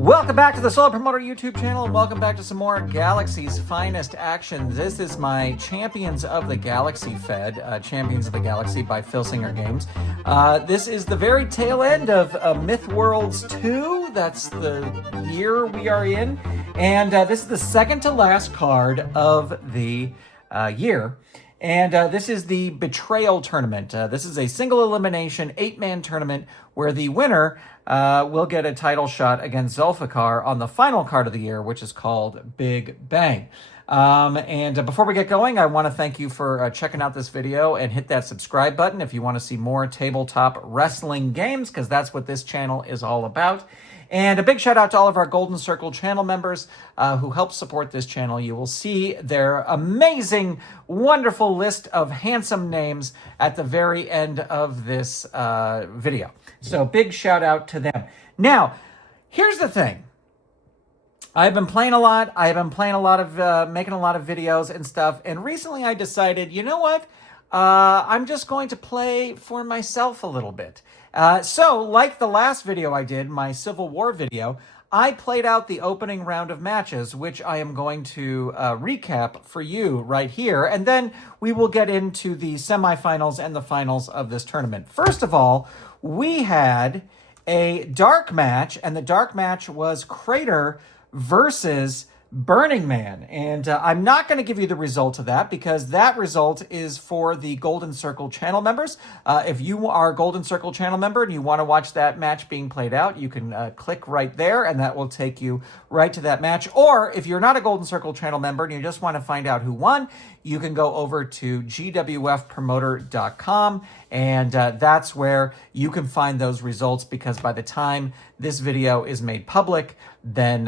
Welcome back to the Solo Promoter YouTube channel, and welcome back to some more Galaxy's finest action. This is my Champions of the Galaxy Fed, Champions of the Galaxy by Filsinger Games. This is the very tail end of Myth Worlds 2. That's the year we are in. And this is the second to last card of the year. And this is the Betrayal Tournament. This is a single elimination 8-man tournament where the winner will get a title shot against Zulfikar on the final card of the year, which is called Big Bang. And before we get going, I want to thank you for checking out this video and hit that subscribe button if you want to see more tabletop wrestling games, because that's what this channel is all about. And a big shout out to all of our Golden Circle channel members who help support this channel. You will see their amazing, wonderful list of handsome names at the very end of this video. So big shout out to them. Now, here's the thing. I've been playing a lot. I've been playing a lot of, making a lot of videos and stuff. And recently I decided, you know what? I'm just going to play for myself a little bit. So, like the last video I did, my Civil War video, I played out the opening round of matches, which I am going to recap for you right here. And then we will get into the semifinals and the finals of this tournament. First of all, we had a dark match, and the dark match was Crater versus Burning Man. And I'm not going to give you the result of that because that result is for the Golden Circle channel members. If you are a Golden Circle channel member and you want to watch that match being played out, you can click right there and that will take you right to that match. Or if you're not a Golden Circle channel member and you just want to find out who won, you can go over to gwfpromoter.com and that's where you can find those results, because by the time this video is made public, then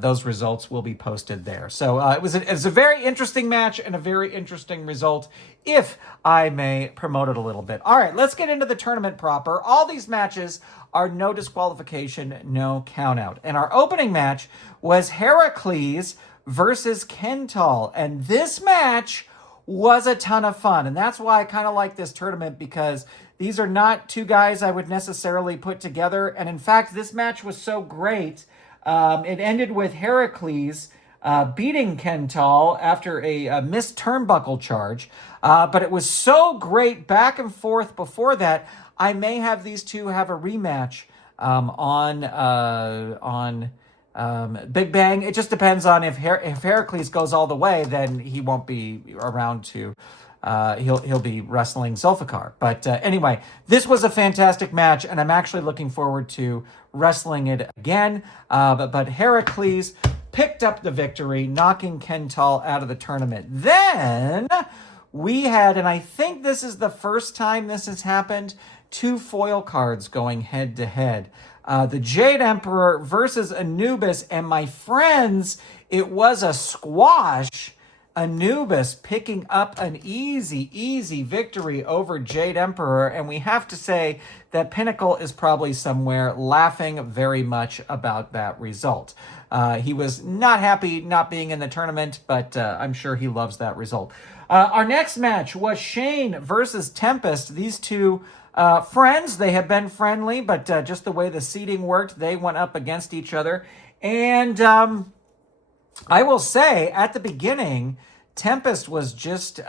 those results will be posted there. So it was a very interesting match and a very interesting result, if I may promote it a little bit. All right, let's get into the tournament proper. All these matches are no disqualification, no count out. And our opening match was Heracles versus Kental. And this match was a ton of fun. And that's why I kind of like this tournament, because these are not two guys I would necessarily put together. And in fact, this match was so great. It ended with Heracles beating Kental after a missed turnbuckle charge. But it was so great back and forth before that, I may have these two have a rematch on Big Bang. It just depends on if Heracles goes all the way, then he won't be around to... he'll be wrestling Zulfikar. But anyway, this was a fantastic match, and I'm actually looking forward to wrestling it again. But Heracles picked up the victory, knocking Kental out of the tournament. Then we had, and I think this is the first time this has happened, 2 foil cards going head-to-head. The Jade Emperor versus Anubis, and my friends, it was a squash. Anubis picking up an easy victory over Jade Emperor, and we have to say that Pinnacle is probably somewhere laughing very much about that result. He was not happy not being in the tournament, but I'm sure he loves that result. Our next match was Shane versus Tempest. These two friends, they have been friendly, but just the way the seeding worked, they went up against each other. And I will say, at the beginning, Tempest was just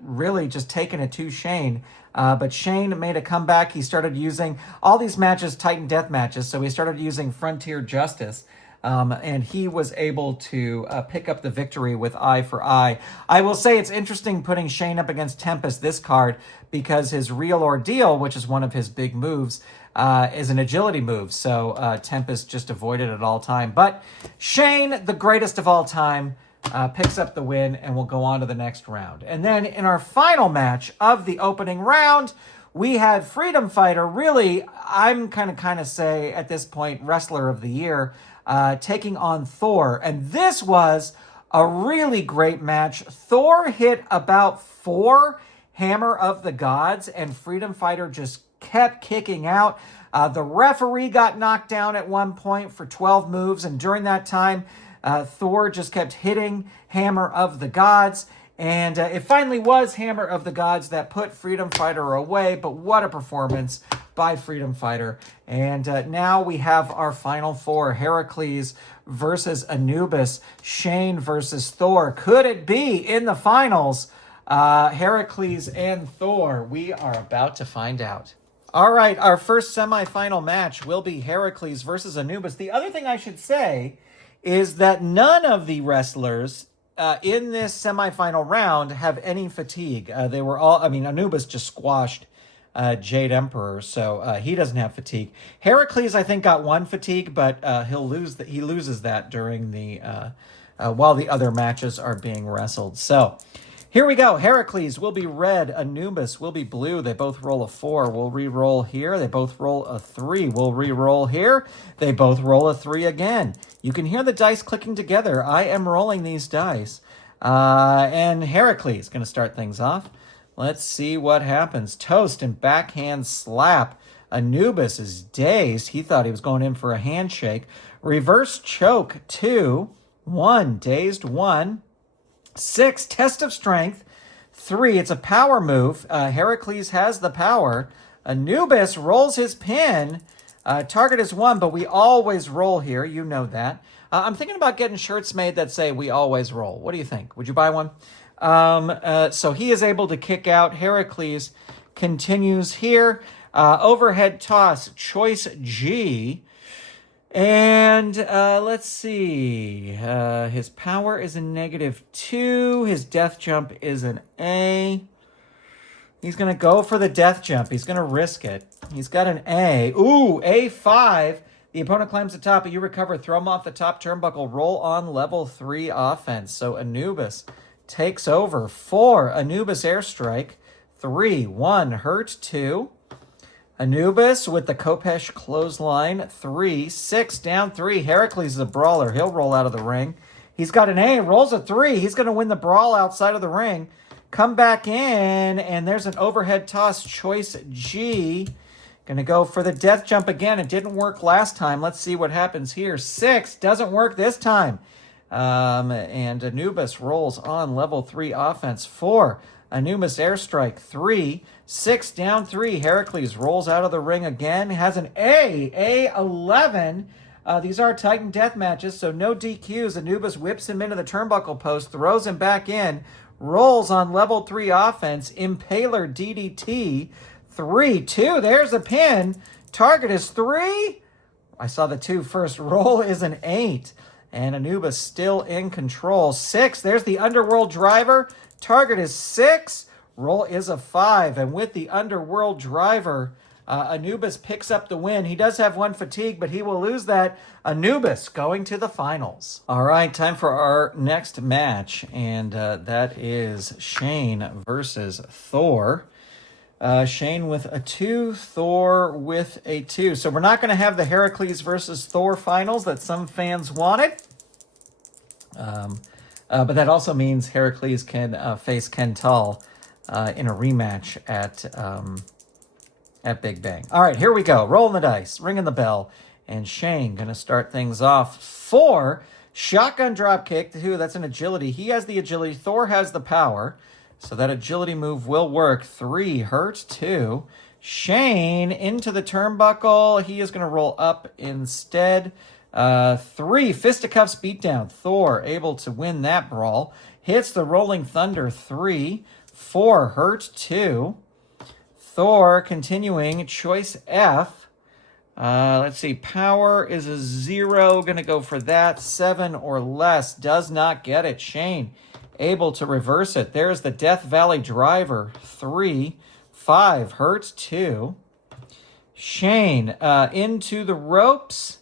really taking it to Shane. But Shane made a comeback. He started using all these matches, Titan Death matches, so he started using Frontier Justice. And he was able to pick up the victory with Eye for Eye. I will say it's interesting putting Shane up against Tempest this card, because his Real Ordeal, which is one of his big moves, is an agility move. So Tempest just avoided it at all time. But Shane, the greatest of all time, picks up the win and will go on to the next round. And then in our final match of the opening round, we had Freedom Fighter, really, I'm kind of say at this point, Wrestler of the Year, taking on Thor. And this was a really great match. Thor hit about 4 Hammer of the Gods, and Freedom Fighter just kept kicking out. The referee got knocked down at one point for 12 moves, and during that time, Thor just kept hitting Hammer of the Gods, and it finally was Hammer of the Gods that put Freedom Fighter away, but what a performance by Freedom Fighter. And now we have our final four: Heracles versus Anubis, Shane versus Thor. Could it be in the finals? Heracles and Thor. We are about to find out. All right, our first semifinal match will be Heracles versus Anubis. The other thing I should say is that none of the wrestlers in this semifinal round have any fatigue. They were all, Anubis just squashed Jade Emperor, so he doesn't have fatigue. Heracles, I think, got one fatigue, but he loses that during the while the other matches are being wrestled. So here we go. Heracles will be red. Anubis will be blue. They both roll a 4. We'll re-roll here. They both roll a 3. We'll re-roll here. They both roll a 3 again. You can hear the dice clicking together. I am rolling these dice. And Heracles going to start things off. Let's see what happens. Toast and backhand slap. Anubis is dazed. He thought he was going in for a handshake. Reverse choke, 2. 1, dazed, 1. 6, test of strength. 3, it's a power move. Heracles has the power. Anubis rolls his pin. Target is 1, but we always roll here. You know that. I'm thinking about getting shirts made that say we always roll. What do you think? Would you buy one? So he is able to kick out. Heracles continues here. Overhead toss, choice G. And let's see. His power is a -2. His death jump is an A. He's going to go for the death jump. He's going to risk it. He's got an A. Ooh, A5. The opponent climbs the top, but you recover. Throw him off the top turnbuckle. Roll on level 3 offense. So Anubis takes over. 4, Anubis airstrike. 3, 1, hurt 2. Anubis with the Kopesh clothesline. 3, 6, down 3. Heracles is a brawler. He'll roll out of the ring. He's got an A, rolls a 3. He's going to win the brawl outside of the ring. Come back in, and there's an overhead toss, choice G. Going to go for the death jump again. It didn't work last time. Let's see what happens here. 6, doesn't work this time. And Anubis rolls on level 3 offense. 4, Anubis airstrike. 3, 6, down 3. Heracles rolls out of the ring again. Has an A, A11. These are Titan death matches, so no DQs. Anubis whips him into the turnbuckle post, throws him back in, rolls on level 3 offense. Impaler DDT. 3, 2. There's a pin. Target is 3. I saw the 2 first. Roll is an 8. And Anubis still in control. 6. There's the Underworld Driver. Target is 6. Roll is a 5. And with the Underworld Driver, Anubis picks up the win. He does have 1 fatigue, but he will lose that. Anubis going to the finals. All right, time for our next match. And that is Shane versus Thor. Shane with a 2, Thor with a 2. So we're not going to have the Heracles versus Thor finals that some fans wanted. But that also means Heracles can face Kental in a rematch at Big Bang. All right, here we go. Rolling the dice, ringing the bell. And Shane going to start things off. 4, shotgun drop kick. 2, that's an agility. He has the agility. Thor has the power. So that agility move will work. 3, hurt 2. Shane into the turnbuckle. He is going to roll up instead. 3, fisticuffs beatdown. Thor able to win that brawl. Hits the Rolling Thunder. 3, 4, hurt 2. Thor continuing. Choice F. Let's see. Power is a 0. Going to go for that. 7 or less. Does not get it. Shane able to reverse it. There's the Death Valley Driver. 3, 5, hurt 2. Shane into the ropes.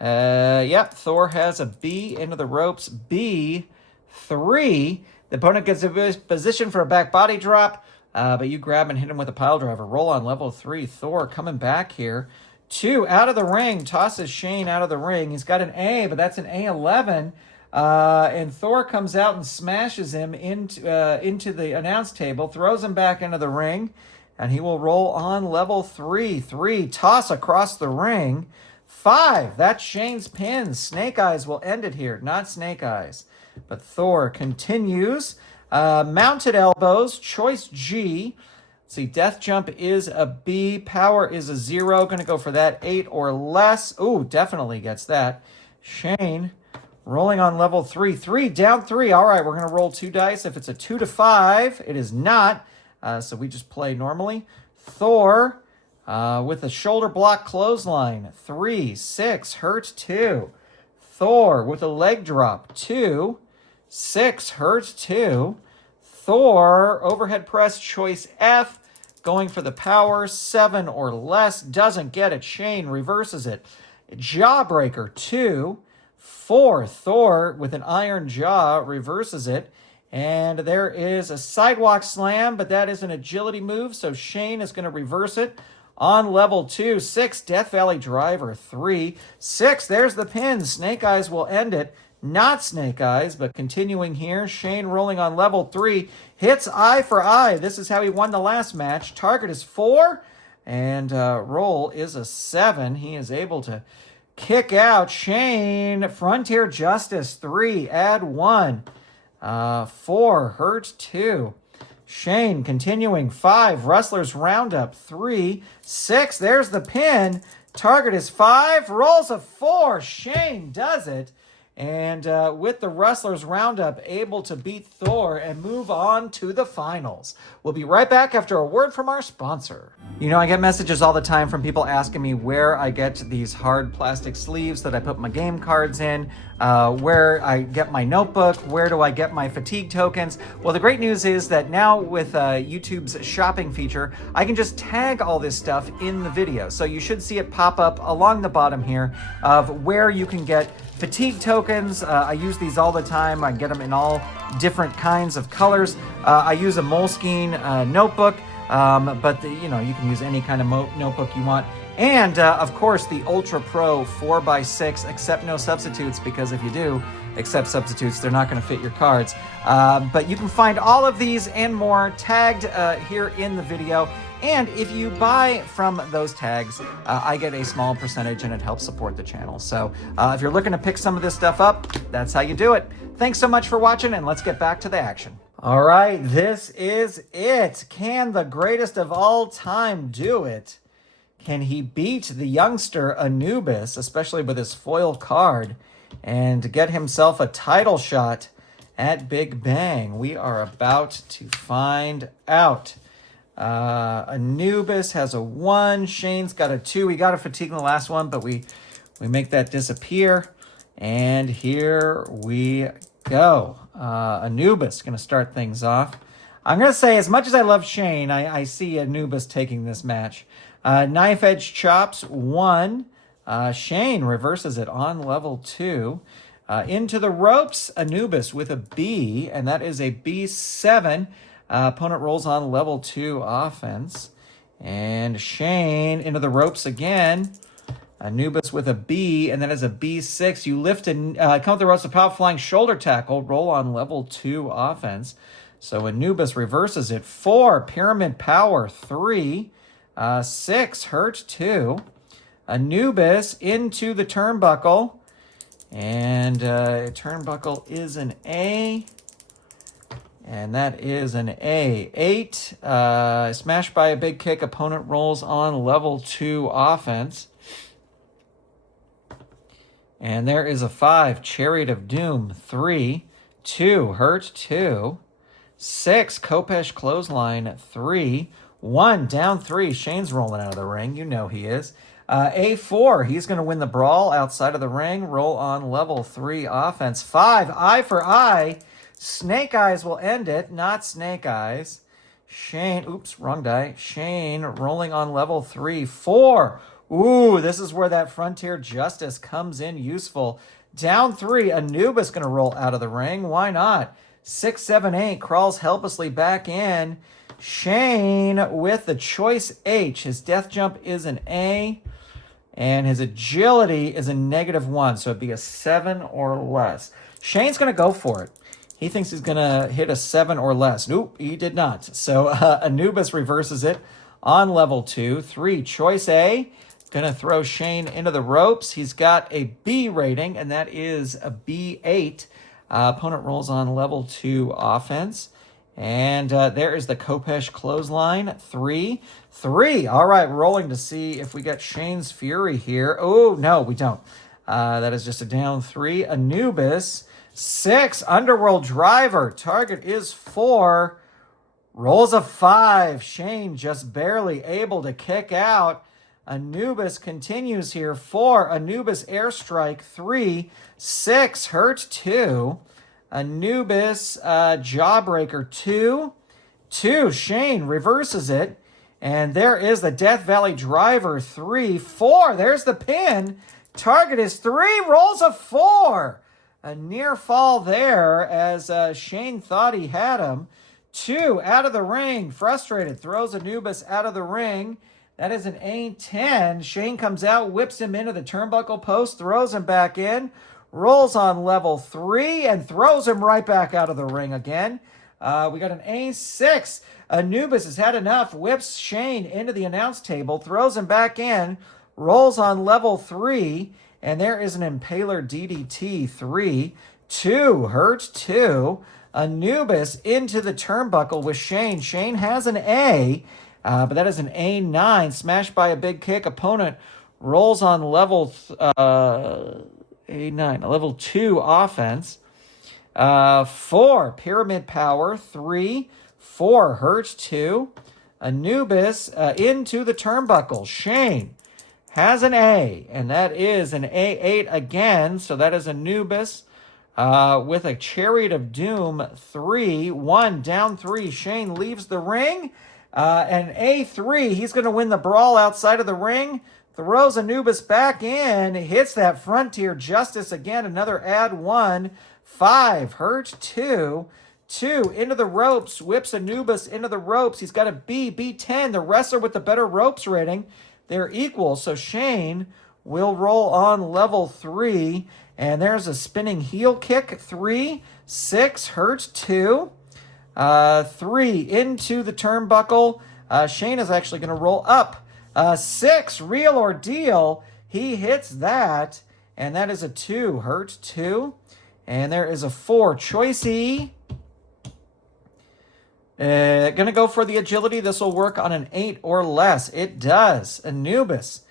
Yep, Thor has a B into the ropes. B, 3. The opponent gets a position for a back body drop, but you grab and hit him with a pile driver. Roll on level 3. Thor coming back here. 2, out of the ring. Tosses Shane out of the ring. He's got an A, but that's an A11. And Thor comes out and smashes him into the announce table, throws him back into the ring, and he will roll on level 3. 3, toss across the ring. 5, that's Shane's pin. Snake Eyes will end it here, not Snake Eyes. But Thor continues. Mounted elbows, choice G. See, death jump is a B. Power is a 0. Going to go for that. 8 or less. Ooh, definitely gets that. Shane rolling on level 3. 3, down 3. All right, we're going to roll 2 dice. If it's a 2 to 5, it is not. So we just play normally. Thor with a shoulder block clothesline. 3, 6, hurt 2. Thor with a leg drop. 2, 6, hurt 2. Thor, overhead press, choice F, going for the power, 7 or less, doesn't get it. Shane reverses it. Jawbreaker, 2, 4. Thor with an iron jaw reverses it. And there is a sidewalk slam, but that is an agility move, so Shane is going to reverse it. On level 2, 6, Death Valley Driver, 3, 6, there's the pin. Snake Eyes will end it. Not Snake Eyes, but continuing here. Shane rolling on level 3. Hits eye for eye. This is how he won the last match. Target is 4. And roll is a 7. He is able to kick out. Shane, Frontier Justice, 3. Add 1. 4. Hurt 2. Shane continuing. 5. Wrestlers Roundup, 3. 6. There's the pin. Target is 5. Rolls a 4. Shane does it. And with the Wrestlers Roundup, able to beat Thor and move on to the finals. We'll be right back after a word from our sponsor. You know, I get messages all the time from people asking me where I get these hard plastic sleeves that I put my game cards in, where I get my notebook, where do I get my fatigue tokens. Well, the great news is that now with YouTube's shopping feature, I can just tag all this stuff in the video. So you should see it pop up along the bottom here of where you can get fatigue tokens. I use these all the time. I get them in all different kinds of colors. I use a Moleskine notebook, but you can use any kind of notebook you want. And of course, the Ultra Pro 4x6, accept no substitutes, because if you do accept substitutes, they're not going to fit your cards. But you can find all of these and more tagged here in the video. And if you buy from those tags, I get a small percentage and it helps support the channel. So if you're looking to pick some of this stuff up, that's how you do it. Thanks so much for watching, and let's get back to the action. All right, this is it. Can the greatest of all time do it? Can he beat the youngster Anubis, especially with his foil card, and get himself a title shot at Big Bang? We are about to find out. Anubis has a 1. Shane's got a 2. We got a fatigue in the last one, but we make that disappear. And here we go. Anubis going to start things off. I'm going to say, as much as I love Shane, I see Anubis taking this match. Knife Edge Chops, 1. Shane reverses it on level 2. Into the ropes, Anubis with a B, and that is a B7. Opponent rolls on level 2 offense. And Shane into the ropes again. Anubis with a B, and that is a B6. You lift and come with the ropes, a power flying shoulder tackle. Roll on level 2 offense. So Anubis reverses it. 4, Pyramid Power. 3, 6, hurt 2. Anubis into the turnbuckle. And turnbuckle is an A. And that is an A. 8, smashed by a big kick. Opponent rolls on level 2 offense. And there is a 5, Chariot of Doom. 3, 2, hurt 2. 6, Kopesh Clothesline. 3, 1, down 3. Shane's rolling out of the ring. You know he is. A4, he's going to win the brawl outside of the ring. Roll on level 3 offense. 5, Eye for Eye. Snake Eyes will end it, not Snake Eyes. Shane, oops, wrong die. Shane rolling on level 3. 4, ooh, this is where that Frontier Justice comes in useful. Down 3, Anubis going to roll out of the ring. Why not? 6, 7, 8, crawls helplessly back in. Shane with the choice H. His death jump is an A, and his agility is a -1, so it'd be a 7 or less. Shane's going to go for it. He thinks he's going to hit a 7 or less. Nope, he did not. So Anubis reverses it on level 2. 3, choice A. Going to throw Shane into the ropes. He's got a B rating, and that is a B8. Opponent rolls on level 2 offense. And there is the Kopesh clothesline. 3-3. All right, rolling to see if we get Shane's Fury here. Oh, no, we don't. That is just a down 3. Anubis. 6. Underworld Driver. Target is 4. Rolls a 5. Shane just barely able to kick out. Anubis continues here. 4. Anubis Airstrike. 3. 6. Hurt 2. Anubis Jawbreaker. 2. 2. Shane reverses it. And there is the Death Valley Driver. 3. 4. There's the pin. Target is 3. Rolls a 4. A near fall there as Shane thought he had him. 2. Out of the ring. Frustrated. Throws Anubis out of the ring. That is an A10. Shane comes out, whips him into the turnbuckle post, throws him back in, rolls on level 3, and throws him right back out of the ring again. We got an A6. Anubis has had enough, whips Shane into the announce table, throws him back in, rolls on level 3, and there is an Impaler DDT. 3. 2. Hurt 2. Anubis into the turnbuckle with Shane. Shane has an A. But that is an A9, smashed by a big kick. Opponent rolls on level A9, a level 2 offense. 4, Pyramid Power. 3. 4, Hurt 2. Anubis into the turnbuckle. Shane has an A, and that is an A8 again. So that is Anubis with a Chariot of Doom. 3. 1, down 3. Shane leaves the ring. And A3, he's going to win the brawl outside of the ring. Throws Anubis back in. Hits that Frontier Justice again. Another add 1. 5. Hurt 2. 2. Into the ropes. Whips Anubis into the ropes. He's got a B. B10. The wrestler with the better ropes rating. They're equal. So Shane will roll on level 3. And there's a spinning heel kick. 3. 6. Hurt 2. 3 into the turnbuckle. Shane is actually going to roll up. 6, Real or Deal. He hits that, and that is a 2. Hurt 2. And there is a 4. Choice E. Going to go for the agility. This will work on an 8 or less. It does. Anubis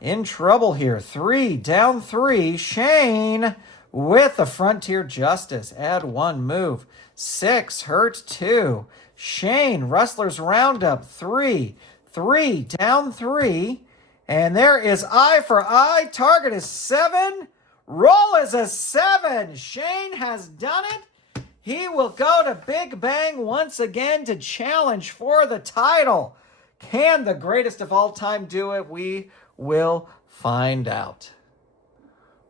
in trouble here. 3, down 3. Shane with the Frontier Justice. Add 1 move. 6, Hurt 2. Shane, Wrestlers Roundup. 3. 3, down 3. And there is eye for eye. Target is 7. Roll is a 7. Shane has done it. He will go to Big Bang once again to challenge for the title. Can the greatest of all time do it? We will find out.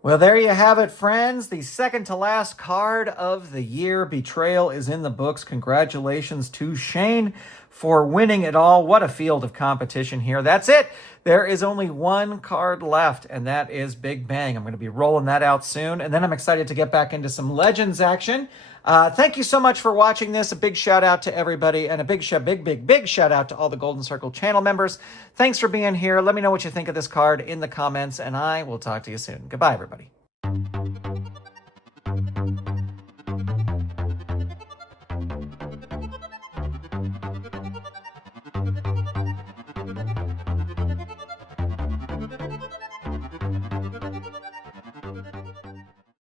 Well, there you have it, friends. The second to last card of the year. Betrayal is in the books. Congratulations to Shane for winning it all. What a field of competition here. That's it. There is only one card left, and that is Big Bang. I'm going to be rolling that out soon, and then I'm excited to get back into some Legends action. Thank you so much for watching this. A big shout out to everybody, and a big shout out to all the Golden Circle channel members. Thanks for being here. Let me know what you think of this card in the comments, and I will talk to you soon. Goodbye, everybody.